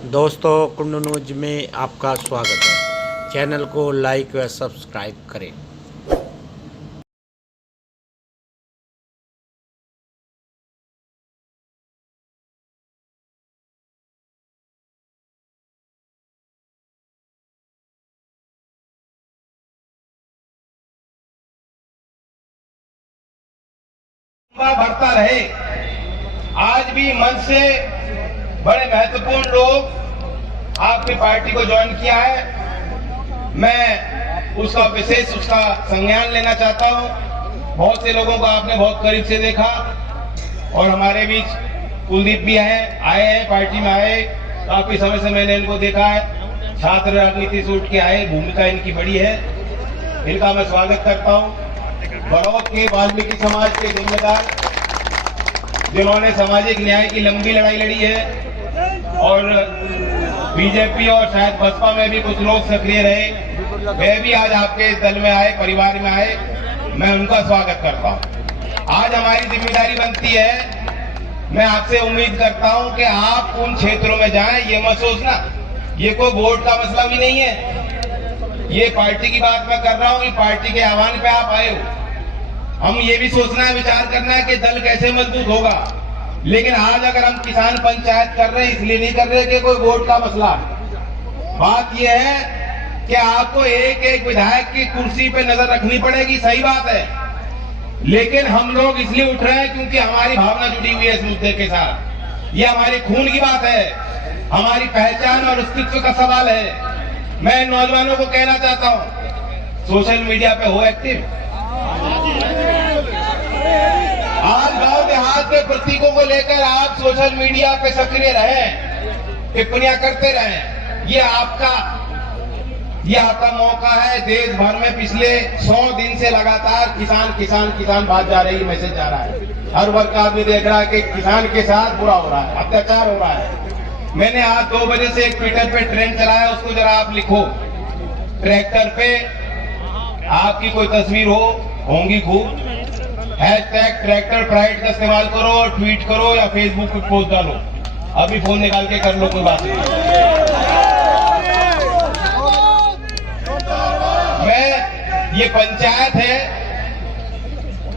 दोस्तों कुंडू न्यूज में आपका स्वागत है। चैनल को लाइक व सब्सक्राइब करें। बढ़ता रहे। आज भी मंच से बड़े महत्वपूर्ण लोग आपकी पार्टी को ज्वाइन किया है। मैं उसका संज्ञान लेना चाहता हूं। बहुत से लोगों को आपने बहुत करीब से देखा और हमारे बीच कुलदीप भी आए हैं, पार्टी में आए। काफी समय से मैंने इनको देखा है। छात्र राजनीति से उठ के आए, भूमिका इनकी बड़ी है। इनका मैं स्वागत करता हूं। बड़ौद के वाल्मीकि समाज के जिम्मेदार, जिन्होंने सामाजिक न्याय की लंबी लड़ाई लड़ी है और बीजेपी और शायद बसपा में भी कुछ लोग सक्रिय रहे, वे भी आज आपके दल में आए, परिवार में आए। मैं उनका स्वागत करता हूं। आज हमारी जिम्मेदारी बनती है, मैं आपसे उम्मीद करता हूं कि आप उन क्षेत्रों में जाएं। ये मत सोचना ये कोई वोट का मसला भी नहीं है, ये पार्टी की बात मैं कर रहा हूं। ये पार्टी के आह्वान पे आप आए हो। हम ये भी सोचना है, विचार करना है कि दल कैसे मजबूत होगा। लेकिन आज अगर हम किसान पंचायत कर रहे हैं, इसलिए नहीं कर रहे कि कोई वोट का मसला है। बात यह है कि आपको एक एक विधायक की कुर्सी पे नजर रखनी पड़ेगी, सही बात है। लेकिन हम लोग इसलिए उठ रहे हैं क्योंकि हमारी भावना जुड़ी हुई है इस मुद्दे के साथ। ये हमारे खून की बात है, हमारी पहचान और अस्तित्व का सवाल है। मैं नौजवानों को कहना चाहता हूं, सोशल मीडिया पे हो एक्टिव। आज गांव देहात के प्रतीकों को लेकर आप सोशल मीडिया पे सक्रिय रहें, टिप्पणियां करते रहें। ये आपका मौका है। देश भर में पिछले 100 दिन से लगातार किसान किसान किसान बात जा रही, मैसेज जा रहा है। हर वर्ग का आदमी देख रहा है कि किसान के साथ बुरा हो रहा है, अत्याचार हो रहा है। मैंने आज 2 बजे से एक ट्विटर पे ट्रेंड चलाया, उसको जरा आप लिखो। ट्रैक्टर पे आपकी कोई तस्वीर होंगी खूब, हैशटैग ट्रैक्टर प्राइड का इस्तेमाल करो और ट्वीट करो या फेसबुक पे पोस्ट डालो। अभी फोन निकाल के कर लो, कोई बात नहीं। मैं ये पंचायत है,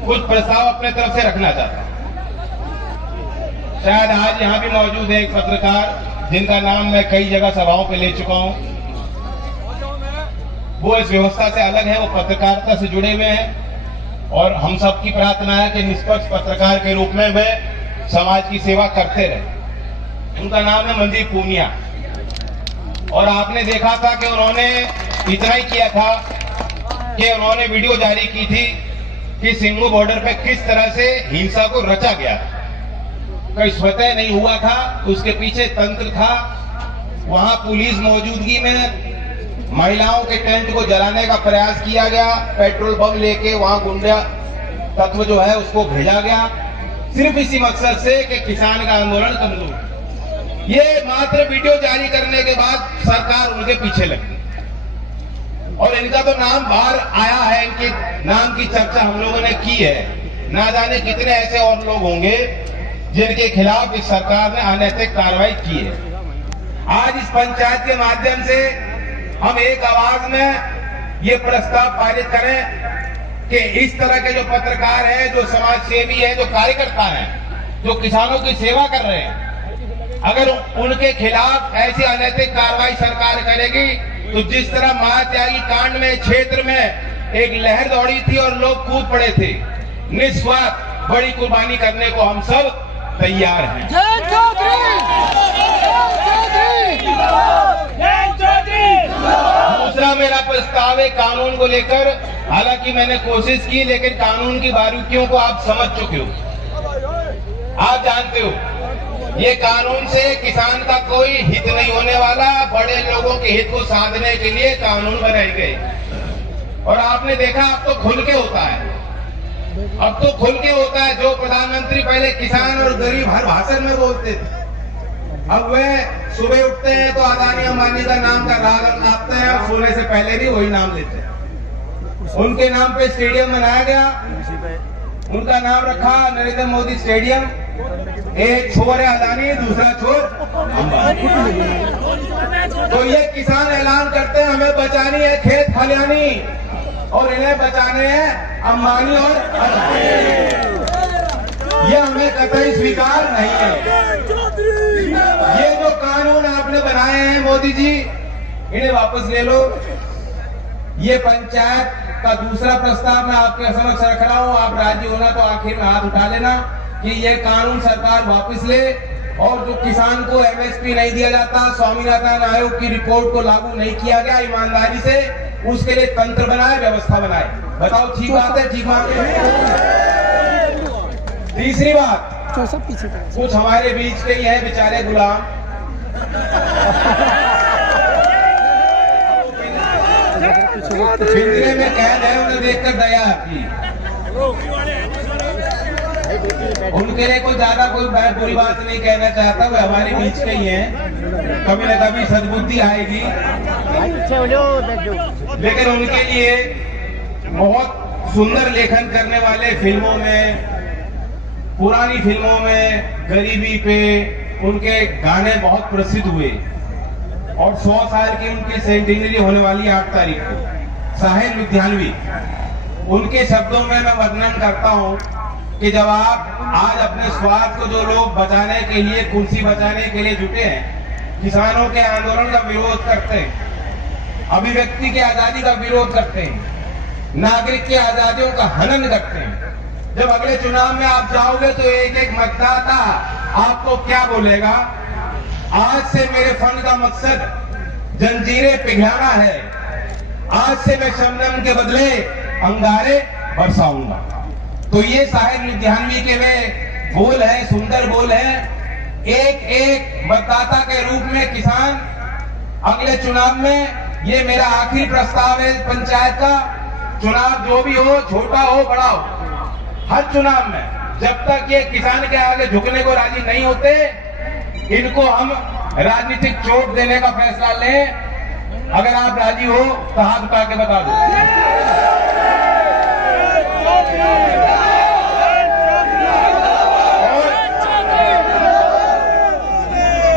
कुछ प्रस्ताव अपने तरफ से रखना चाहता हूं। शायद आज यहां भी मौजूद है एक पत्रकार जिनका नाम मैं कई जगह सभाओं पे ले चुका हूं। वो इस व्यवस्था से अलग है, वो पत्रकारिता से जुड़े हुए हैं और हम सब की प्रार्थना है कि निष्पक्ष पत्रकार के रूप में वे समाज की सेवा करते रहे। उनका नाम है मनदीप पूनिया और आपने देखा था कि उन्होंने इतना ही किया था कि उन्होंने वीडियो जारी की थी कि सिंगू बॉर्डर पे किस तरह से हिंसा को रचा गया। कोई स्वतः नहीं हुआ था, उसके पीछे तंत्र था। वहां पुलिस मौजूदगी में महिलाओं के टेंट को जलाने का प्रयास किया गया, पेट्रोल बम लेके वहां गुंडा तत्व जो है उसको भेजा गया, सिर्फ इसी मकसद से कि किसान का आंदोलन कमजोर। ये मात्र वीडियो जारी करने के बाद सरकार उनके पीछे लगी और इनका तो नाम बाहर आया है, इनके नाम की चर्चा हम लोगों ने की है। ना जाने कितने ऐसे और लोग होंगे जिनके खिलाफ इस सरकार ने अनैतिक कार्रवाई की है। आज इस पंचायत के माध्यम से हम एक आवाज में ये प्रस्ताव पारित करें कि इस तरह के जो पत्रकार हैं, जो समाज सेवी हैं, जो कार्यकर्ता हैं, जो किसानों की सेवा कर रहे हैं, अगर उनके खिलाफ ऐसी अनैतिक कार्रवाई सरकार करेगी तो जिस तरह महात्यागी कांड में क्षेत्र में एक लहर दौड़ी थी और लोग कूद पड़े थे, निस्वार्थ बड़ी कुर्बानी करने को हम सब तैयार हैं। दूसरा मेरा प्रस्ताव है कानून को लेकर। हालांकि मैंने कोशिश की, लेकिन कानून की बारीकियों को आप समझ चुके हो, आप जानते हो। ये कानून से किसान का कोई हित नहीं होने वाला। बड़े लोगों के हित को साधने के लिए कानून बनाए गए और आपने देखा अब तो खुल के होता है। अब तो खुल के होता है। जो प्रधानमंत्री पहले किसान और गरीब हर भाषण में बोलते थे, अब वे सुबह उठते हैं तो अदानी अंबानी का नाम का राग लाते हैं और सोने से पहले भी वही नाम लेते हैं। उनके नाम पे स्टेडियम बनाया गया, उनका नाम रखा नरेंद्र मोदी स्टेडियम। एक छोर है अदानी, दूसरा छोर अंबानी। तो ये किसान ऐलान करते हैं हमें बचानी है खेत खलियानी और इन्हें बचाने हैं अंबानी और अदानी। ये हमें कतई स्वीकार नहीं है। ये जो कानून आपने बनाए हैं मोदी जी, इन्हें वापस ले लो। ये पंचायत का दूसरा प्रस्ताव मैं आपके समक्ष रख रहा हूं। आप राजी होना तो आखिर में हाथ उठा लेना कि ये कानून सरकार वापस ले, और जो किसान को एमएसपी नहीं दिया जाता, स्वामीनाथन आयोग की रिपोर्ट को लागू नहीं किया गया ईमानदारी से, उसके लिए तंत्र बनाए, व्यवस्था बनाए। बताओ ठीक बात है? ठीक बात है। तीसरी बात, कुछ हमारे बीच के ही है बेचारे गुलाम, पिंजरे में कैद है, उन्हें देखकर दया आती। उनके लिए कोई ज्यादा कोई बुरी बात नहीं कहना चाहता, वो हमारे बीच के ही हैं। कभी न कभी सद्बुद्धि आएगी, लेकिन उनके लिए बहुत सुंदर लेखन करने वाले फिल्मों में, पुरानी फिल्मों में गरीबी पे उनके गाने बहुत प्रसिद्ध हुए। और 100 साल की उनकी सेंटिनरी होने वाली 8 तारीख को साहिल लुधियानवी, उनके शब्दों में मैं वर्णन करता हूं कि जब आप आज अपने स्वार्थ को जो लोग बचाने के लिए, कुर्सी बचाने के लिए जुटे हैं, किसानों के आंदोलन का विरोध करते हैं, अभिव्यक्ति की आजादी का विरोध करते हैं, नागरिक की आजादियों का हनन करते हैं, जब अगले चुनाव में आप जाओगे तो एक एक मतदाता आपको क्या बोलेगा? आज से मेरे फंड का मकसद जंजीरें पिघलाना है, आज से मैं शबनम के बदले अंगारे बरसाऊंगा। तो ये साहिल लुधियानवी के वे बोल है, सुंदर बोल है। एक एक मतदाता के रूप में किसान अगले चुनाव में, ये मेरा आखिरी प्रस्ताव है पंचायत का, चुनाव जो भी हो, छोटा हो बड़ा हो, हर चुनाव में जब तक ये किसान के आगे झुकने को राजी नहीं होते, इनको हम राजनीतिक चोट देने का फैसला लें। अगर आप राजी हो तो हाथ उठा के बता दो।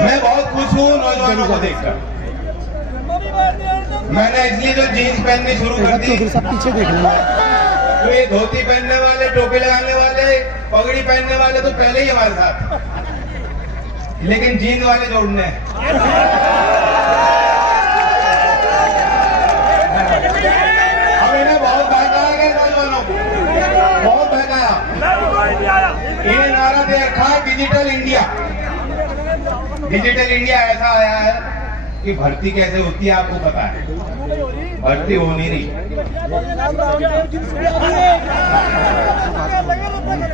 मैं बहुत खुश हूँ नौजवानों को देखकर। मैंने इसलिए जो जीन्स पहननी शुरू कर दी, पीछे देख लो, तो ये धोती पहनने वाले, टोपी लगाने वाले, पगड़ी पहनने वाले तो पहले ही हमारे साथ, लेकिन जीन्स वाले जोड़ने हैं। अब इन्हें बहुत बहकाया गया, नौजवानों को बहुत बहकाया। इन्हें नारा दे रखा है डिजिटल इंडिया। डिजिटल इंडिया ऐसा आया है कि भर्ती कैसे होती है आपको पता है, भर्ती हो नहीं रही।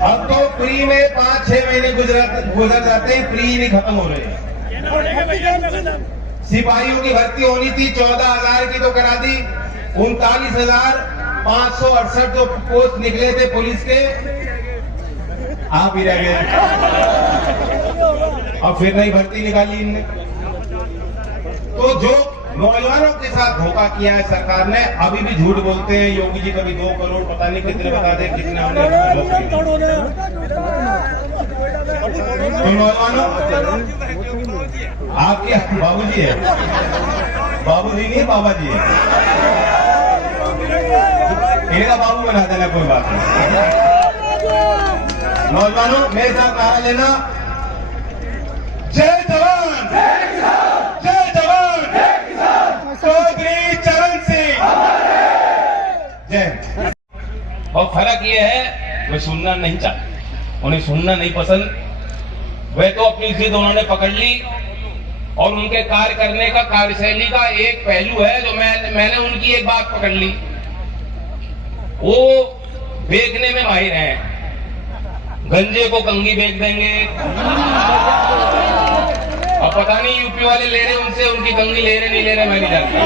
अब तो प्री में 5-6 महीने गुजर जाते हैं, प्री नहीं खत्म हो रहे हैं। सिपाहियों की भर्ती होनी थी, 14,000 की तो करा दी, 39,568 जो पोस्ट निकले थे पुलिस के, आप ही रह गए। अब फिर नई भर्ती निकाली इनने। तो जो नौजवानों के साथ धोखा किया है सरकार ने, अभी भी झूठ बोलते हैं। योगी जी कभी 2 करोड़ पता नहीं कितने बता दे, कितने हमने। तो नौजवानों, आपके बाबूजी है, बाबूजी नहीं बाबा जी है, इनका बाबू बना देना, कोई बात नहीं। नौजवानों मेरे साथ नारा लेना, जय जवान, जय जवान, चौधरी चरण सिंह, जय। और फर्क ये है, वे सुनना नहीं चाहते, उन्हें सुनना नहीं पसंद। वे तो अपनी जिद उन्होंने पकड़ ली, और उनके कार्य करने का, कार्यशैली का एक पहलू है जो मैंने उनकी एक बात पकड़ ली, वो बेचने में माहिर हैं। गंजे को कंगी बेच देंगे, अब पता नहीं यूपी वाले ले रहे उनसे, उनकी कंगी ले रहे नहीं ले रहे मैं नहीं जानता।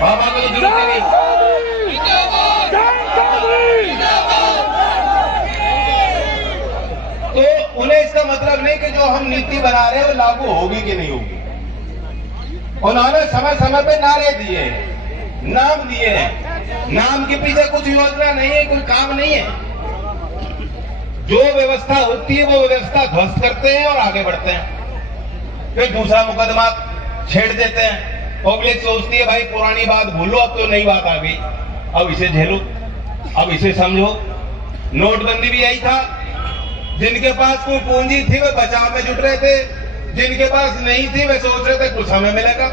बाबा को तो जरूरत नहीं। तो उन्हें इसका मतलब नहीं कि जो हम नीति बना रहे हैं वो लागू होगी कि नहीं होगी। उन्होंने समय समय पे नारे दिए, नाम दिए हैं, नाम के पीछे कुछ योजना नहीं है, कोई काम नहीं है। जो व्यवस्था होती है वो व्यवस्था ध्वस्त करते हैं और आगे बढ़ते हैं। फिर दूसरा मुकदमा छेड़ देते हैं। पब्लिक सोचती है भाई पुरानी बात भूलो, अब तो नई बात आ गई, अब इसे झेलो, अब इसे समझो। नोटबंदी भी यही था, जिनके पास कोई पूंजी थी वे बचाव में जुट रहे थे, जिनके पास नहीं थी वे सोच रहे थे कुछ हमें मिलेगा।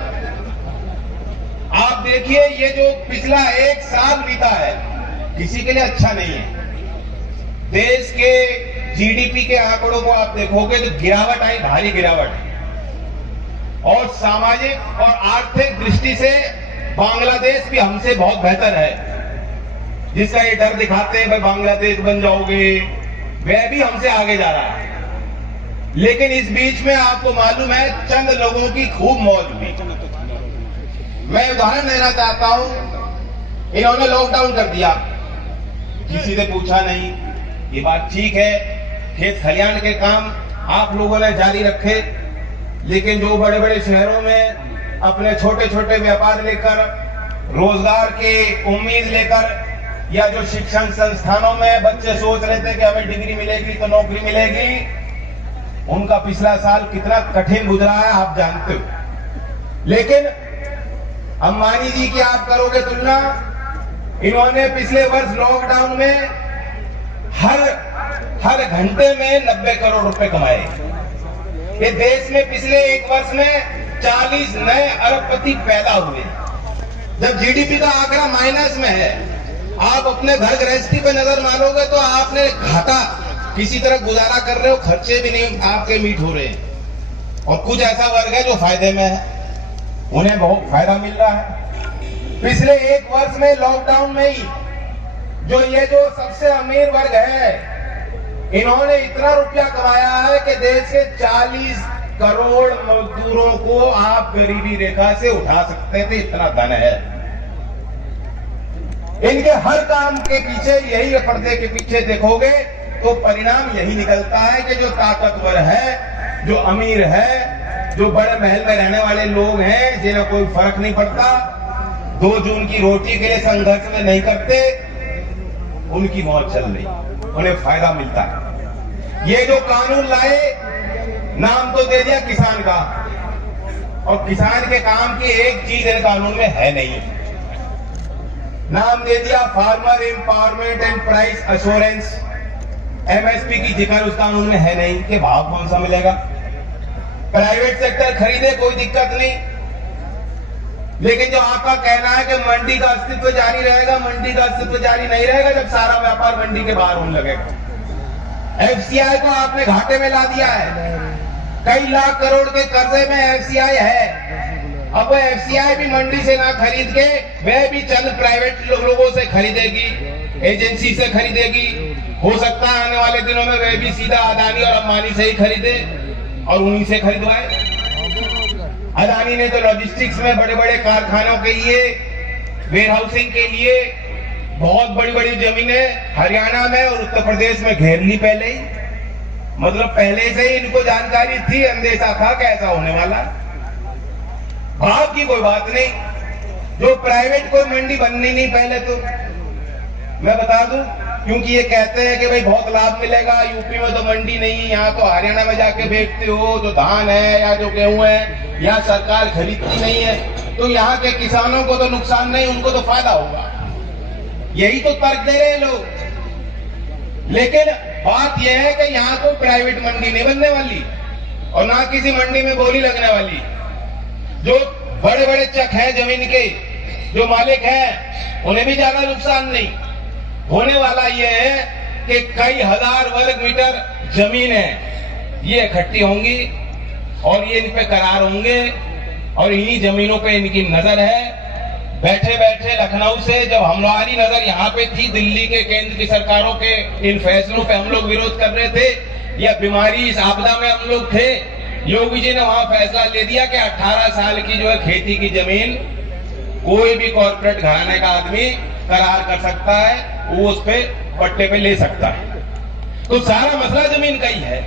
आप देखिए ये जो पिछला 1 साल बीता है किसी के लिए अच्छा नहीं है। देश के जीडीपी के आंकड़ों को आप देखोगे तो गिरावट आई, भारी गिरावट। और सामाजिक और आर्थिक दृष्टि से बांग्लादेश भी हमसे बहुत बेहतर है। जिसका ये डर दिखाते हैं भाई बांग्लादेश बन जाओगे, वह भी हमसे आगे जा रहा है। लेकिन इस बीच में आपको मालूम है चंद लोगों की खूब मौज हुई। मैं उदाहरण देना चाहता हूं, इन्होंने लॉकडाउन कर दिया, किसी ने पूछा नहीं, ये बात ठीक है। खेत खलियान के काम आप लोगों ने जारी रखे, लेकिन जो बड़े बड़े शहरों में अपने छोटे छोटे व्यापार लेकर, रोजगार की उम्मीद लेकर, या जो शिक्षण संस्थानों में बच्चे सोच रहे थे कि हमें डिग्री मिलेगी तो नौकरी मिलेगी, उनका पिछला साल कितना कठिन गुजरा है आप जानते हो। लेकिन अंबानी जी की आप करोगे तुलना, इन्होंने पिछले वर्ष लॉकडाउन में हर घंटे में 90 करोड़ रुपए कमाए। ये देश में पिछले 1 वर्ष में 40 नए अरबपति पैदा हुए। जब जीडीपी का आंकड़ा माइनस में है, आप अपने घर गृहस्थी पे नजर मारोगे तो आपने घाटा, किसी तरह गुजारा कर रहे हो, खर्चे भी नहीं आपके मीट हो रहे हैं। और कुछ ऐसा वर्ग है जो फायदे में है, उन्हें बहुत फायदा मिल रहा है। पिछले 1 वर्ष में लॉकडाउन में ही जो सबसे अमीर वर्ग है, इन्होंने इतना रुपया कमाया है कि देश के 40 करोड़ मजदूरों को आप गरीबी रेखा से उठा सकते थे, इतना धन है। इनके हर काम के पीछे, यही पर्दे के पीछे देखोगे तो परिणाम यही निकलता है कि जो ताकतवर है, जो अमीर है, जो बड़े महल में रहने वाले लोग हैं, जिन्हें कोई फर्क नहीं पड़ता, 2 जून की रोटी के लिए संघर्ष में नहीं करते, उनकी मौत चल रही, उन्हें फायदा मिलता है। ये जो कानून लाए, नाम तो दे दिया किसान का, और किसान के काम की एक चीज इस कानून में है नहीं। नाम दे दिया farmer empowerment and price assurance, MSP की जिक्र उस कानून में है नहीं कि भाव कौन सा मिलेगा। प्राइवेट सेक्टर खरीदे कोई दिक्कत नहीं, लेकिन जो आपका कहना है कि मंडी का अस्तित्व जारी रहेगा, मंडी का अस्तित्व जारी नहीं रहेगा जब सारा व्यापार मंडी के बाहर होने लगेगा। एफसीआई को आपने घाटे में ला दिया है, कई लाख करोड़ के कर्जे में एफसीआई है। अब वह एफसीआई भी मंडी से ना खरीद के वह भी चंद प्राइवेट लोगों से खरीदेगी, एजेंसी से खरीदेगी। हो सकता है आने वाले दिनों में वह भी सीधा अदानी और अंबानी से ही खरीदे और उन्हीं से खरीदवाए। अदानी ने तो लॉजिस्टिक्स में बड़े बड़े कारखानों के लिए, वेयर हाउसिंग के लिए बहुत बड़ी बड़ी जमीनें हरियाणा में और उत्तर प्रदेश में घेर ली पहले ही। मतलब पहले से ही इनको जानकारी थी, अंदेशा था कैसा होने वाला। भाव की कोई बात नहीं, जो प्राइवेट कोई मंडी बननी नहीं पहले तो। मैं बता दूं, क्योंकि ये कहते हैं कि भाई बहुत लाभ मिलेगा, यूपी में तो मंडी नहीं है, यहाँ तो हरियाणा में जाके बेचते हो, जो धान है या जो गेहूं है यहाँ सरकार खरीदती नहीं है, तो यहाँ के किसानों को तो नुकसान नहीं, उनको तो फायदा होगा। यही तो तर्क दे रहे हैं लोग। लेकिन बात यह है कि यहाँ कोई प्राइवेट मंडी नहीं बनने वाली और ना किसी मंडी में बोली लगने वाली। जो बड़े बड़े चक है जमीन के, जो मालिक है, उन्हें भी ज्यादा नुकसान नहीं होने वाला। यह है कि कई हजार वर्ग मीटर जमीन है, ये इकट्ठी होंगी और ये इन पे करार होंगे और इन्हीं जमीनों पे इनकी नजर है। बैठे बैठे लखनऊ से जब हमारी नजर यहाँ पे थी, दिल्ली के केंद्र की सरकारों के इन फैसलों पे हम लोग विरोध कर रहे थे, या बीमारी इस आपदा में हम लोग थे, योगी जी ने वहां फैसला ले दिया कि 18 साल की जो है खेती की जमीन कोई भी कॉर्पोरेट घराने का आदमी करार कर सकता है, वो उस पे पट्टे पे ले सकता है। तो सारा मसला जमीन का ही है,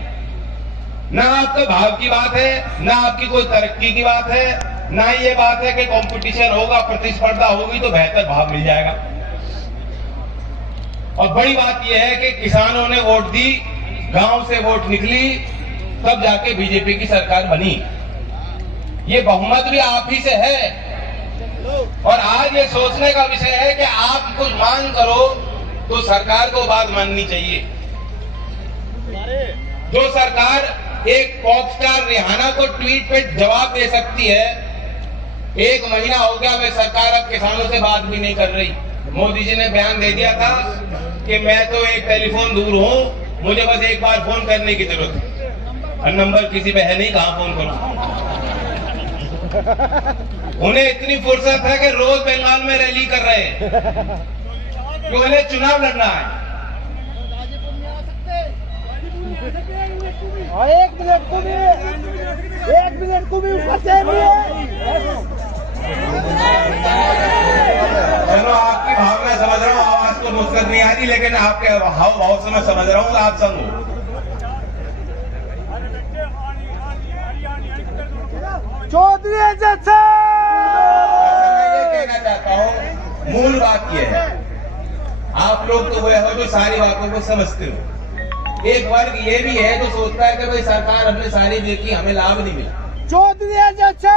ना आपके भाव की बात है, ना आपकी कोई तरक्की की बात है, ना ये बात है कि कंपटीशन होगा, प्रतिस्पर्धा होगी तो बेहतर भाव मिल जाएगा। और बड़ी बात यह है कि किसानों ने वोट दी, गांव से वोट निकली, तब जाके बीजेपी की सरकार बनी। ये बहुमत भी आप ही से है। और आज ये सोचने का विषय है कि आप कुछ मांग करो तो सरकार को बात माननी चाहिए। जो सरकार एक पॉप स्टार रिहाना को ट्वीट पे जवाब दे सकती है, 1 महीना हो गया वे सरकार अब किसानों से बात भी नहीं कर रही। मोदी जी ने बयान दे दिया था कि मैं तो एक टेलीफोन दूर हूं, मुझे बस एक बार फोन करने की जरूरत है, और नंबर किसी पे है नहीं, कहां फोन करूं। उन्हें इतनी फुर्सत है कि रोज बंगाल में रैली कर रहे हैं, क्यों उन्हें चुनाव लड़ना है। और 1 मिनट को भी फंसे नहीं है। चलो आपकी भावना समझ रहा हूँ, आवाज को मुस्कुराहट नहीं आ रही, लेकिन आपके हाव भाव से मैं समझ रहा हूँ, आप संग हो। चौधरी जैसा मैं ये कहना चाहता हूँ, मूल बात यह है, आप लोग तो वो हो जो सारी बातों को समझते हो। एक वर्ग ये भी है जो सोचता है कि भाई सरकार हमने सारी देखी, हमें लाभ नहीं मिला। चौधरी जैसा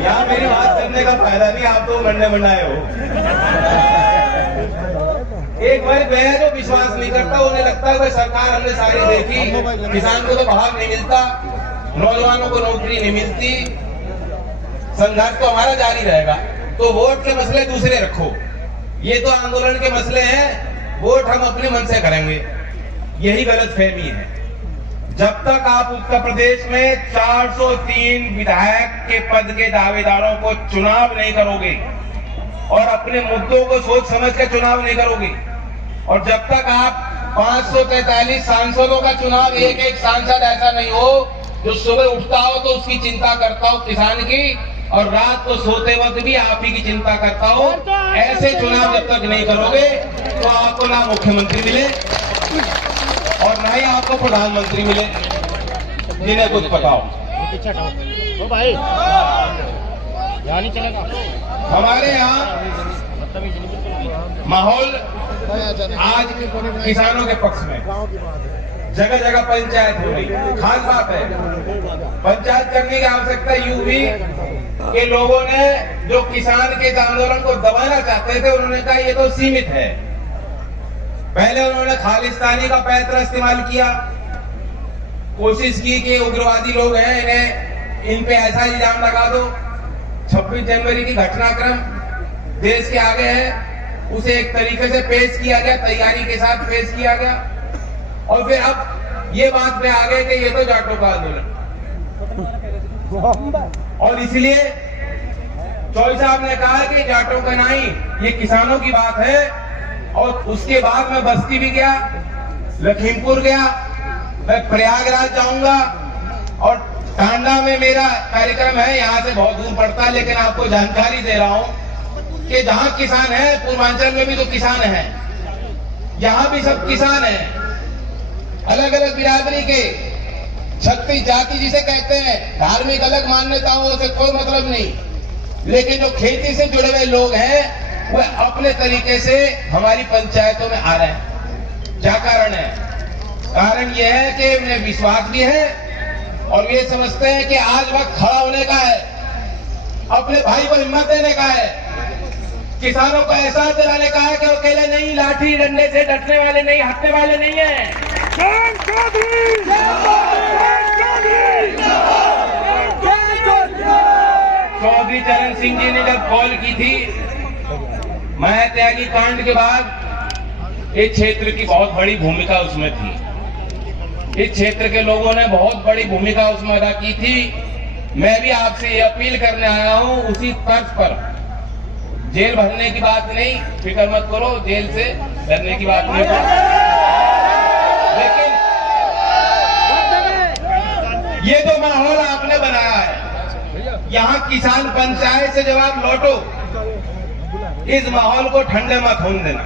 यहाँ मेरी बात करने का फायदा नहीं, आप तो मंडे मंडाए हो। एक वर्ग है जो विश्वास नहीं करता, उन्हें लगता है भाई सरकार हमने सारी देखी, किसान को तो भाव नहीं मिलता, नौजवानों को नौकरी नहीं मिलती, संघर्ष तो हमारा जारी रहेगा। तो वोट के मसले दूसरे रखो, ये तो आंदोलन के मसले हैं, वोट हम अपने मन से करेंगे। यही गलतफहमी है। जब तक आप उत्तर प्रदेश में 403 विधायक के पद के दावेदारों को चुनाव नहीं करोगे और अपने मुद्दों को सोच समझ कर चुनाव नहीं करोगे, और जब तक आप 543 सांसदों का चुनाव एक सांसद ऐसा नहीं हो जो सुबह उठता हो तो उसकी चिंता करता हो किसान की, और रात को सोते वक्त भी आप ही की चिंता करता हो, ऐसे चुनाव जब तक नहीं करोगे तो आपको ना मुख्यमंत्री मिले और ना ही आपको प्रधानमंत्री मिले, जिन्हें कुछ पता हो। भाई यहाँ नहीं चलेगा। हमारे यहाँ माहौल आज किसानों के पक्ष में, जगह जगह पंचायत हो रही। खास बात है, पंचायत करने की आवश्यकता यूपी के लोगों ने जो किसान के आंदोलन को दबाना चाहते थे, उन्होंने कहा ये तो सीमित है। पहले उन्होंने खालिस्तानी का पैंतरा इस्तेमाल किया, कोशिश की कि उग्रवादी लोग हैं, इन्हें इन पे ऐसा इल्जाम लगा दो। 26 जनवरी की घटनाक्रम देश के आगे है, उसे एक तरीके से पेश किया गया, तैयारी के साथ पेश किया गया, और फिर अब ये बात में आ गए कि ये तो जाटों का आंदोलन। और इसलिए चौधरी साहब ने कहा कि जाटों का नहीं, ये किसानों की बात है। और उसके बाद मैं बस्ती भी गया, लखीमपुर गया, मैं प्रयागराज जाऊंगा, और टांडा में मेरा कार्यक्रम है, यहाँ से बहुत दूर पड़ता है, लेकिन आपको जानकारी दे रहा हूँ कि जहाँ किसान है, पूर्वांचल में भी तो किसान है, यहाँ भी सब किसान है, अलग अलग बिरादरी के, 36 जाति जिसे कहते हैं, धार्मिक अलग मान्यताओं से कोई मतलब नहीं, लेकिन जो खेती से जुड़े हुए लोग हैं वह अपने तरीके से हमारी पंचायतों में आ रहे हैं। क्या कारण है? कारण यह है कि उन्हें विश्वास भी है और ये समझते हैं कि आज वक्त खड़ा होने का है, अपने भाई को हिम्मत देने का है, किसानों को एहसास दिलाने का है कि वो अकेले नहीं, लाठी डंडे से डटने वाले नहीं, हटने वाले नहीं है। चौधरी चरण सिंह जी ने जब कॉल की थी माया त्यागी कांड के बाद, इस क्षेत्र की बहुत बड़ी भूमिका उसमें थी, इस क्षेत्र के लोगों ने बहुत बड़ी भूमिका उसमें अदा की थी। मैं भी आपसे ये अपील करने आया हूं, उसी तर्ज पर, जेल भरने की बात नहीं, फिक्र मत करो, जेल से डरने की बात नहीं, लेकिन ये जो माहौल आपने बनाया है, यहाँ किसान पंचायत से जब आप लौटो, इस माहौल को ठंडे मत होने देना।